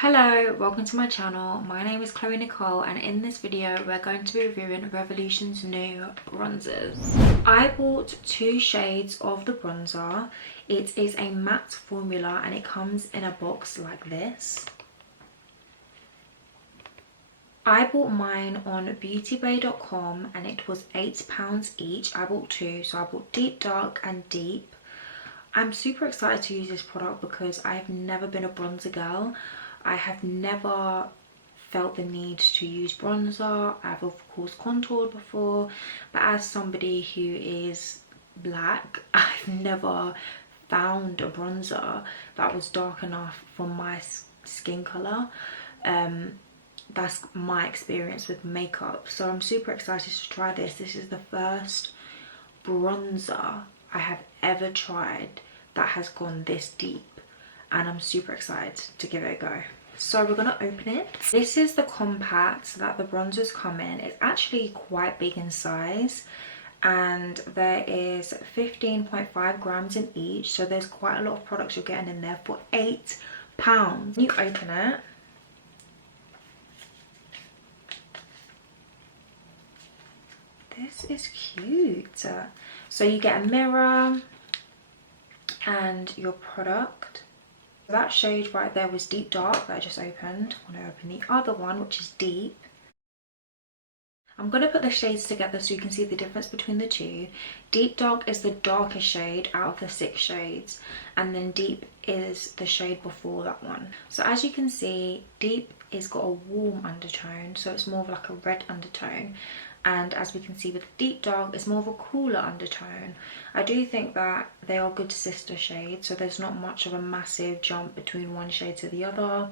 Hello, welcome to my channel. My name is Kloe-Nicole and in this video we're going to be reviewing Revolution's new bronzers. I bought two shades of the bronzer. It is a matte formula and it comes in a box like this. I bought mine on beautybay.com and it was £8 each. I bought two, so I bought deep, dark and deep. I'm super excited to use this product because I've never been a bronzer girl. I have never felt the need to use bronzer. I've of course contoured before, but as somebody who is black, I've never found a bronzer that was dark enough for my skin color. That's my experience with makeup, so I'm super excited to try this. This is the first bronzer I have ever tried that has gone this deep and I'm super excited to give it a go. So we're gonna open it. This is the compact that the bronzers come in. It's actually quite big in size and there is 15.5 grams in each, so there's quite a lot of products you're getting in there for £8. You open it. This is cute. So you get a mirror and your product. That shade right there was deep dark that I just opened. I'm going to open the other one, which is deep. I'm going to put the shades together so you can see the difference between the two. Deep dark is the darkest shade out of the 6 shades, and then deep is the shade before that one. So as you can see, deep is got a warm undertone, so it's more of like a red undertone. And as we can see with deep dark, it's more of a cooler undertone. I do think that they are good sister shades, so there's not much of a massive jump between one shade to the other.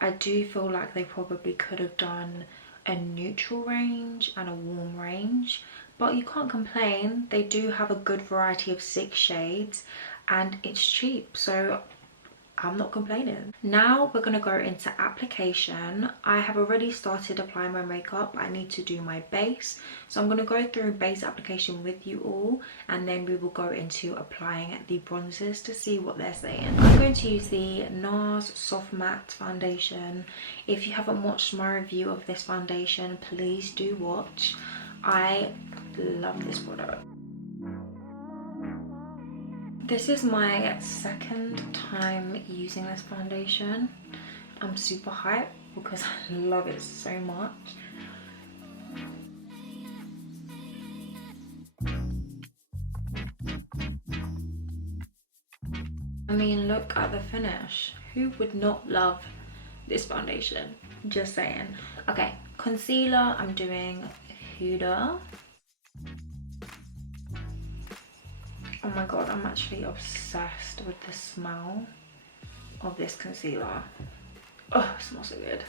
I do feel like they probably could have done a neutral range and a warm range, but you can't complain. They do have a good variety of 6 shades and it's cheap, so I'm not complaining. Now we're going to go into application. I have already started applying my makeup. I need to do my base, so I'm going to go through base application with you all and then we will go into applying the bronzers to see what they're saying. I'm going to use the NARS Soft Matte Foundation. If you haven't watched my review of this foundation, please do watch. I love this product. This is my second time using this foundation. I'm super hyped because I love it so much. I mean, look at the finish. Who would not love this foundation? Just saying. Okay, concealer, I'm doing Huda. Oh my god, I'm actually obsessed with the smell of this concealer. Oh, it smells so good.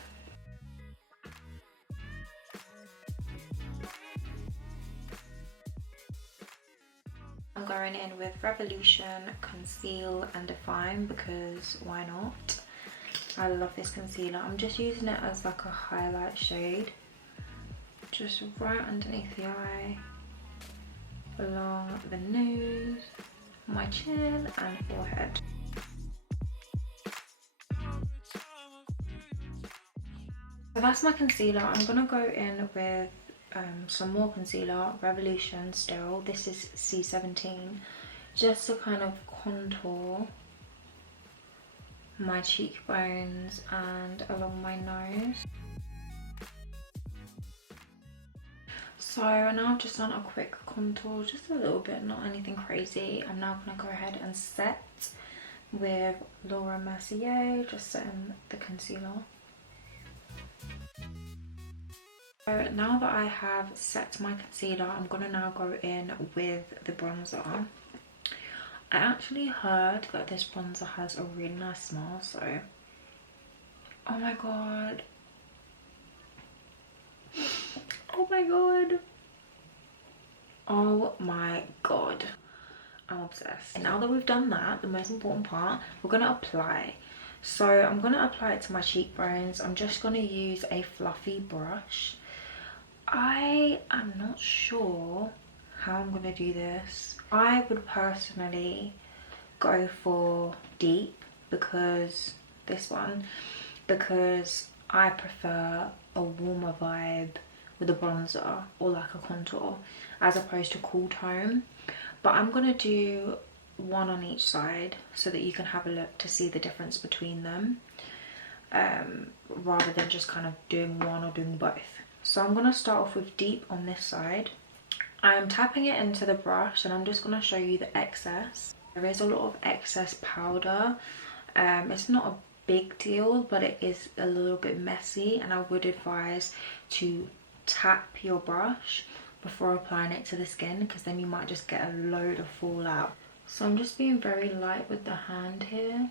I'm going in with Revolution, Conceal and Define because why not? I love this concealer. I'm just using it as like a highlight shade. Just right underneath the eye, along the nose, my chin and forehead. So that's my concealer. I'm gonna go in with some more concealer, Revolution still. This is C17, just to kind of contour my cheekbones and along my nose. So now I've just done a quick contour, just a little bit, not anything crazy. I'm now going to go ahead and set with Laura Mercier, just setting the concealer. So now that I have set my concealer, I'm going to now go in with the bronzer. I actually heard that this bronzer has a really nice smell, so oh my god. Oh my god. Oh my god. I'm obsessed. Now that we've done that, the most important part, we're going to apply. So I'm going to apply it to my cheekbones. I'm just going to use a fluffy brush. I am not sure how I'm going to do this. I would personally go for deep because this one because I prefer a warmer vibe with a bronzer or like a contour as opposed to cool tone. But I'm gonna do one on each side so that you can have a look to see the difference between them, rather than just kind of doing one or doing both. So I'm gonna start off with deep on this side. I'm tapping it into the brush and I'm just gonna show you the excess. There is a lot of excess powder. It's not a big deal, but it is a little bit messy, and I would advise to tap your brush before applying it to the skin, because then you might just get a load of fallout. So I'm just being very light with the hand here,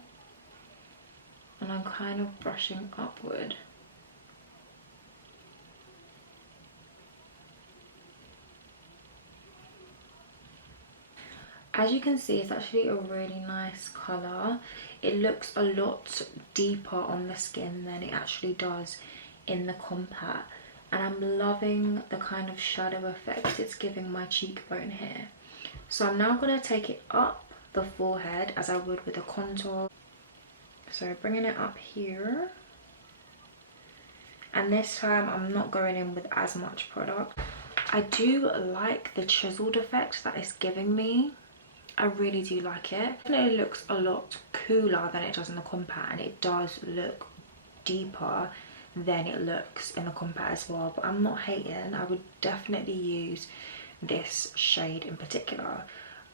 and I'm kind of brushing upward. As you can see, it's actually a really nice colour. It looks a lot deeper on the skin than it actually does in the compact. And I'm loving the kind of shadow effect it's giving my cheekbone here. So I'm now going to take it up the forehead as I would with a contour. So bringing it up here. And this time I'm not going in with as much product. I do like the chiseled effect that it's giving me. I really do like it. It definitely looks a lot cooler than it does in the compact, and it does look deeper than it looks in the compact as well, but I'm not hating. I would definitely use this shade in particular.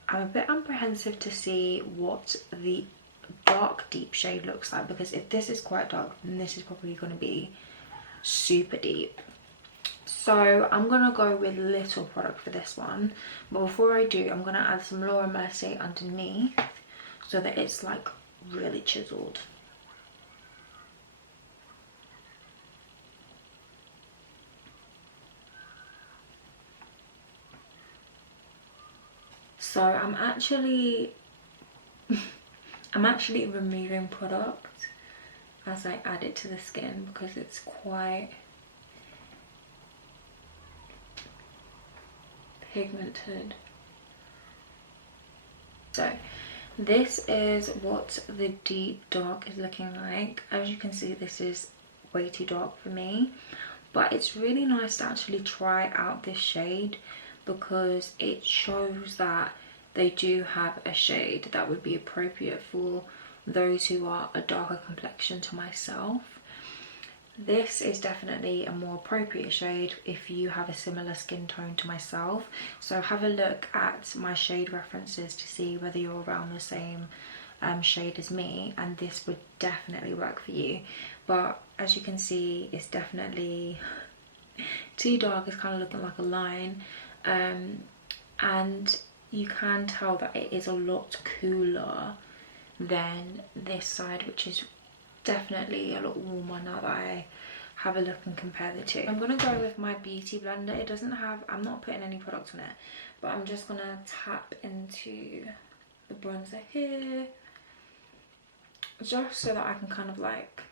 I'm a bit apprehensive to see what the dark deep shade looks like, because if this is quite dark, then this is probably going to be super deep. So I'm gonna go with little product for this one, but before I do, I'm gonna add some Laura Mercier underneath so that it's like really chiseled. So I'm actually removing product as I add it to the skin, because it's quite pigmented. So this is what the deep dark is looking like. As you can see, this is way too dark for me, but it's really nice to actually try out this shade, because it shows that they do have a shade that would be appropriate for those who are a darker complexion to myself. This is definitely a more appropriate shade if you have a similar skin tone to myself. So have a look at my shade references to see whether you're around the same shade as me, and this would definitely work for you. But as you can see, it's definitely too dark. It's kind of looking like a line, and you can tell that it is a lot cooler than this side, which is definitely a lot warmer now that I have a look and compare the two. I'm gonna go with my beauty blender. It doesn't have, I'm not putting any product on it, but I'm just gonna tap into the bronzer here, just so that I can kind of like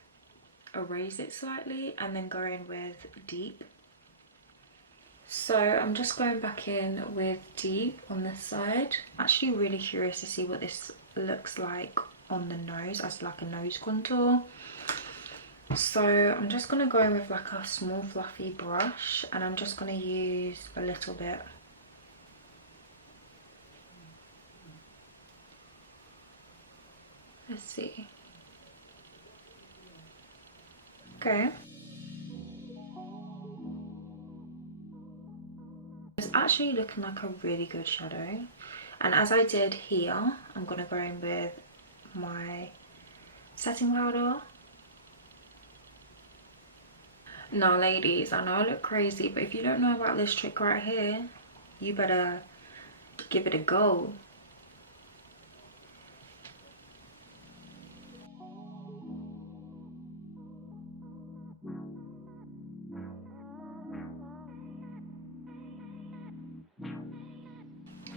erase it slightly, and then go in with deep. So I'm just going back in with deep on this side. I'm actually really curious to see what this looks like on the nose as like a nose contour. So I'm just going to go in with like a small fluffy brush, and I'm just going to use a little bit. Let's see. Okay. It's actually looking like a really good shadow, and as I did here, I'm going to go in with my setting powder. Now ladies, I know I look crazy, but if you don't know about this trick right here, you better give it a go.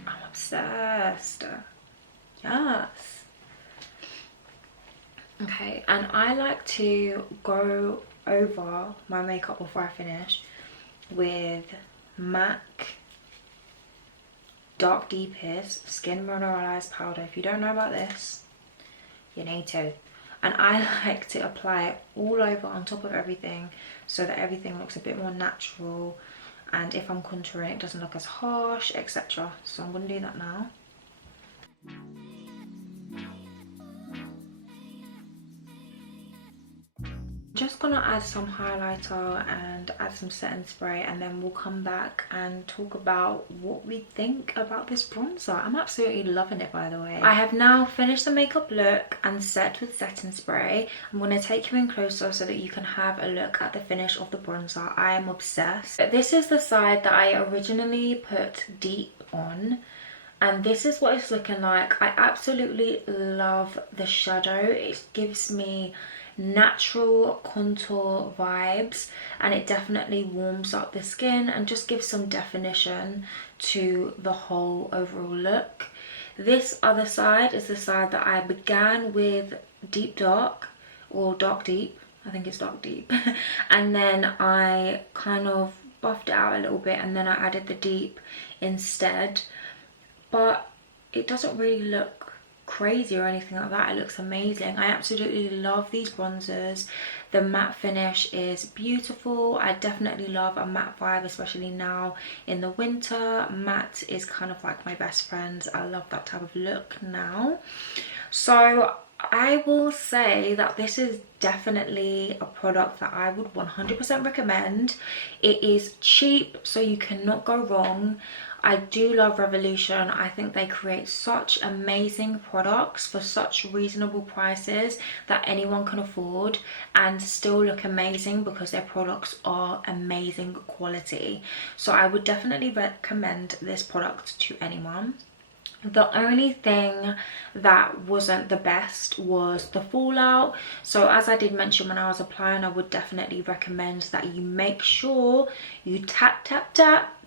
I'm obsessed. Yes. Okay, and I like to go over my makeup before I finish with MAC Dark Deepest Skin Mineralise powder. If you don't know about this, you need to. and I like to apply it all over on top of everything so that everything looks a bit more natural, and if I'm contouring it doesn't look as harsh, etc. So I'm going to do that now. Just gonna add some highlighter and add some setting spray, and then we'll come back and talk about what we think about this bronzer. I'm absolutely loving it, by the way. I have now finished the makeup look and set with setting spray. I'm going to take you in closer so that you can have a look at the finish of the bronzer. I am obsessed. This is the side that I originally put deep on, and this is what it's looking like. I absolutely love the shadow. It gives me natural contour vibes, and it definitely warms up the skin and just gives some definition to the whole overall look. This other side is the side that I began with deep dark, or dark deep, I think it's dark deep, and then I kind of buffed it out a little bit, and then I added the deep instead. But it doesn't really look crazy or anything like that. It looks amazing. I absolutely love these bronzers. The matte finish is beautiful. I definitely love a matte vibe, especially now in the winter. Matte is kind of like my best friend. I love that type of look now. So I will say that this is definitely a product that I would 100% recommend. It is cheap, so you cannot go wrong. I do love Revolution. I think they create such amazing products for such reasonable prices that anyone can afford and still look amazing, because their products are amazing quality. So I would definitely recommend this product to anyone. The only thing that wasn't the best was the fallout. So as I did mention when I was applying, I would definitely recommend that you make sure you tap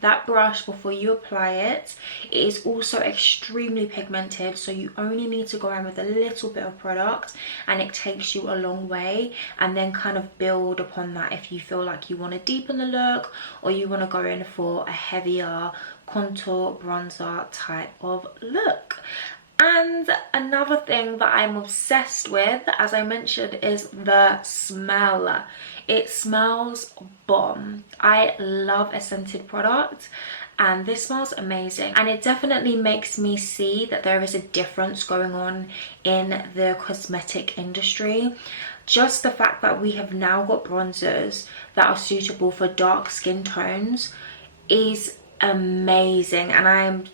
that brush before you apply it. It is also extremely pigmented, so you only need to go in with a little bit of product and it takes you a long way, and then kind of build upon that if you feel like you want to deepen the look or you want to go in for a heavier contour bronzer type of look. And another thing that I'm obsessed with, as I mentioned, is the smell. It smells bomb. I love a scented product, and this smells amazing, and it definitely makes me see that there is a difference going on in the cosmetic industry. Just the fact that we have now got bronzers that are suitable for dark skin tones is amazing, and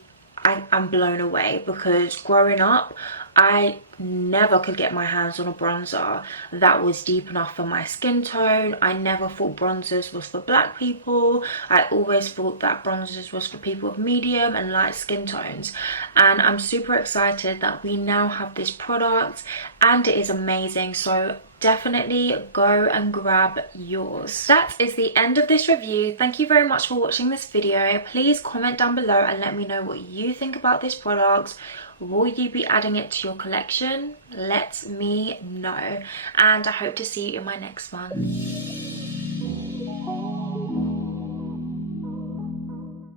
I'm blown away, because growing up I never could get my hands on a bronzer that was deep enough for my skin tone. I never thought bronzers was for black people. I always thought that bronzers was for people with medium and light skin tones, and I'm super excited that we now have this product and it is amazing. So definitely go and grab yours. That is the end of this review. Thank you very much for watching this video. Please comment down below and let me know what you think about this product. Will you be adding it to your collection? Let me know, and I hope to see you in my next one.